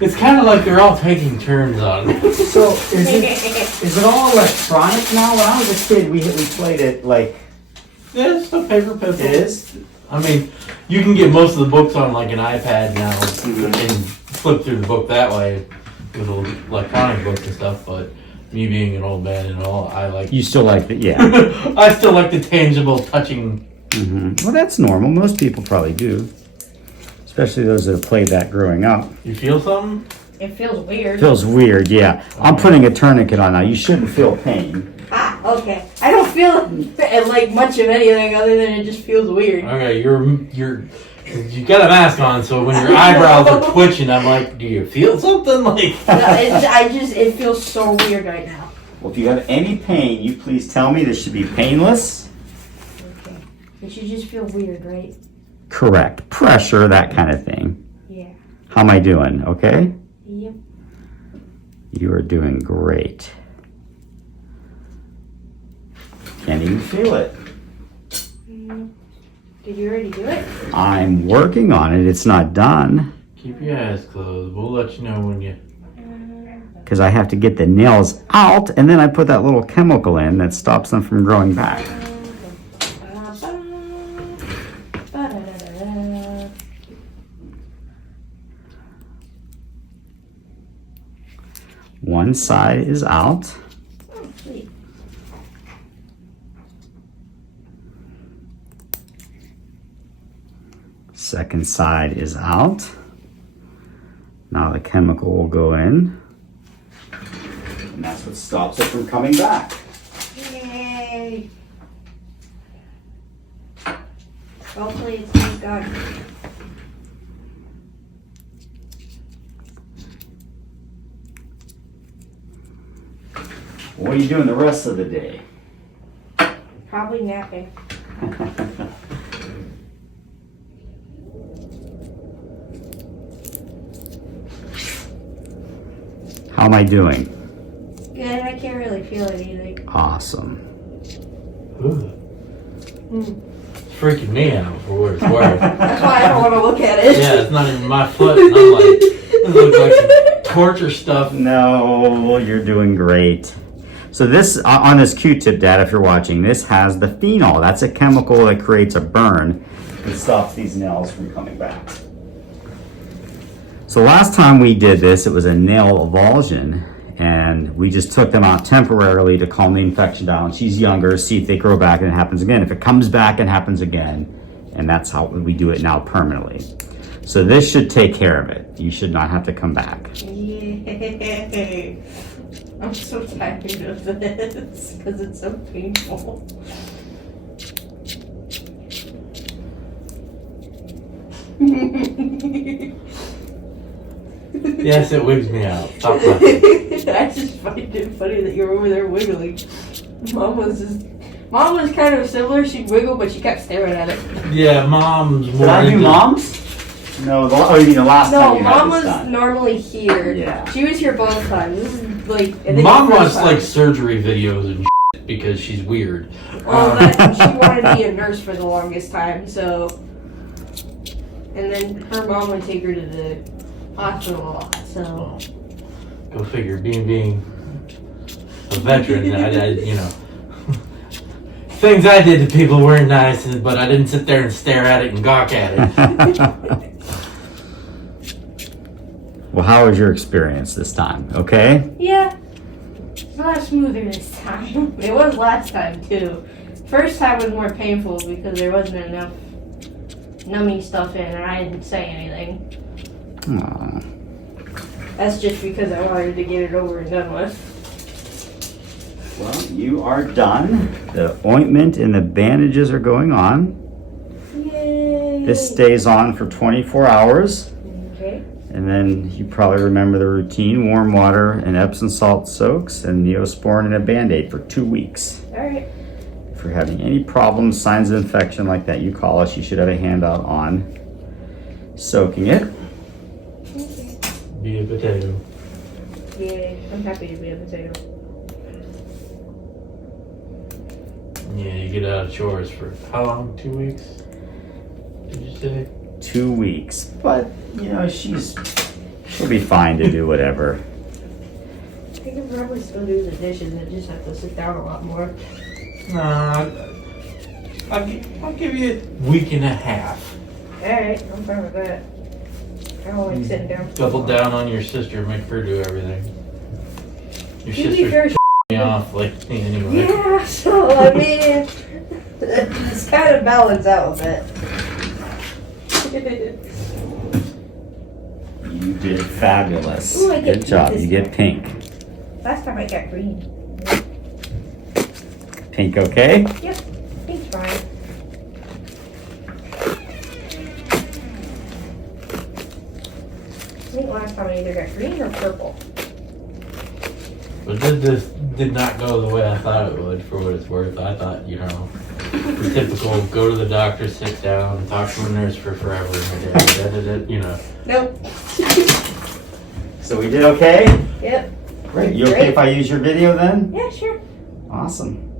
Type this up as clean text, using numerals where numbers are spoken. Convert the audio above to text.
It's kind of like they're all taking turns on it. So is it all electronic now? When I was a kid, we played it like. Yeah, it's still paper pencil. It is. I mean, you can get most of the books on like an iPad now and flip through the book that way with electronic books and stuff. But me being an old man and all, I like. You still like it, yeah. I still like the tangible touching. Well, that's normal. Most people probably do, especially those that have played that growing up. You feel something? It feels weird. Feels weird, yeah. I'm putting a tourniquet on now. You shouldn't feel pain. Ah, okay. I don't feel like much of anything other than it just feels weird. Okay, you got a mask on, so when your eyebrows are twitching, I'm like, do you feel something? Like, It feels so weird right now. Well, if you have any pain, you please tell me. This should be painless. Okay. It should just feel weird, right? Correct. Pressure, that kind of thing. Yeah. How am I doing? Okay? Yep. You are doing great. Can't even feel it. Did you already do it? I'm working on it. It's not done. keep your eyes closed. We'll let you know when you... Because I have to get the nails out, and then I put that little chemical in that stops them from growing back. One side is out. Oh, sweet. Second side is out. Now the chemical will go in. And that's what stops it from coming back. Yay! Hopefully it's not gone. What are you doing the rest of the day? Probably napping. How am I doing? Good, I can't really feel anything. Awesome. Ooh. It's freaking me out for what it's worth. That's why I don't want to look at it. Yeah, it's not even my foot. And I'm like, this looks like some torture stuff. No, you're doing great. So this, on this Q-tip, Dad, if you're watching, this has the phenol. That's a chemical that creates a burn and stops these nails from coming back. So last time we did this, it was a nail avulsion, and we just took them out temporarily to calm the infection down. She's younger, see if they grow back and it happens again. If it comes back, it happens again, and that's how we do it now permanently. So this should take care of it. You should not have to come back. Yay! I'm so tired of this because it's so painful. Yes, it wigs me out. Stop laughing. I just find it funny that you're over there wiggling. Mom was kind of similar. She'd wiggle, but she kept staring at it. Yeah, Mom's more Did I do into- Mom's? No, you mean the last time No, you Mom had was this done. normally here. Yeah. She was here both times. This is like. I think Mom the wants first time. like surgery videos and shit because she's weird. Well, she wanted to be a nurse for the longest time, so. And then her mom would take her to the hospital a lot, so. Well, go figure. Being a veteran, I you know, things I did to people weren't nice, but I didn't sit there and stare at it and gawk at it. Well, how was your experience this time? Okay? Yeah. It's a lot smoother this time. It was last time, too. First time was more painful because there wasn't enough numbing stuff in and I didn't say anything. Aww. That's just because I wanted to get it over and done with. Well, you are done. The ointment and the bandages are going on. Yay! This stays on for 24 hours. Okay. And then you probably remember the routine: warm water and Epsom salt soaks and Neosporin and a Band-Aid for 2 weeks. Alright. If you're having any problems, signs of infection like that, you call us. You should have a handout on soaking it. Okay. Be a potato. Yay. I'm happy to be a potato. Yeah, you get out of chores for how long? 2 weeks? Did you say? 2 weeks. But, you know, She'll be fine to do whatever. I can probably still do the dishes. I just have to sit down a lot more. Nah, I'll give you a week and a half. Alright, I'm fine with that. I don't like sitting down. Double down on your sister, make her do everything. Your To be fair, sister's me off lately anyway. yeah, so I mean, it's kind of balanced out a bit. You did fabulous. Ooh, I get Good job. pink You this get pink. Last time I got green. Pink, okay? Yep, pink's fine. I think last time I either got green or purple. But this did not go the way I thought it would, for what it's worth. I thought, you know, the typical go to the doctor, sit down, talk to a nurse for forever, you know. Nope. So we did okay? Yep. Great. You okay if I use your video then? Yeah, sure. Awesome.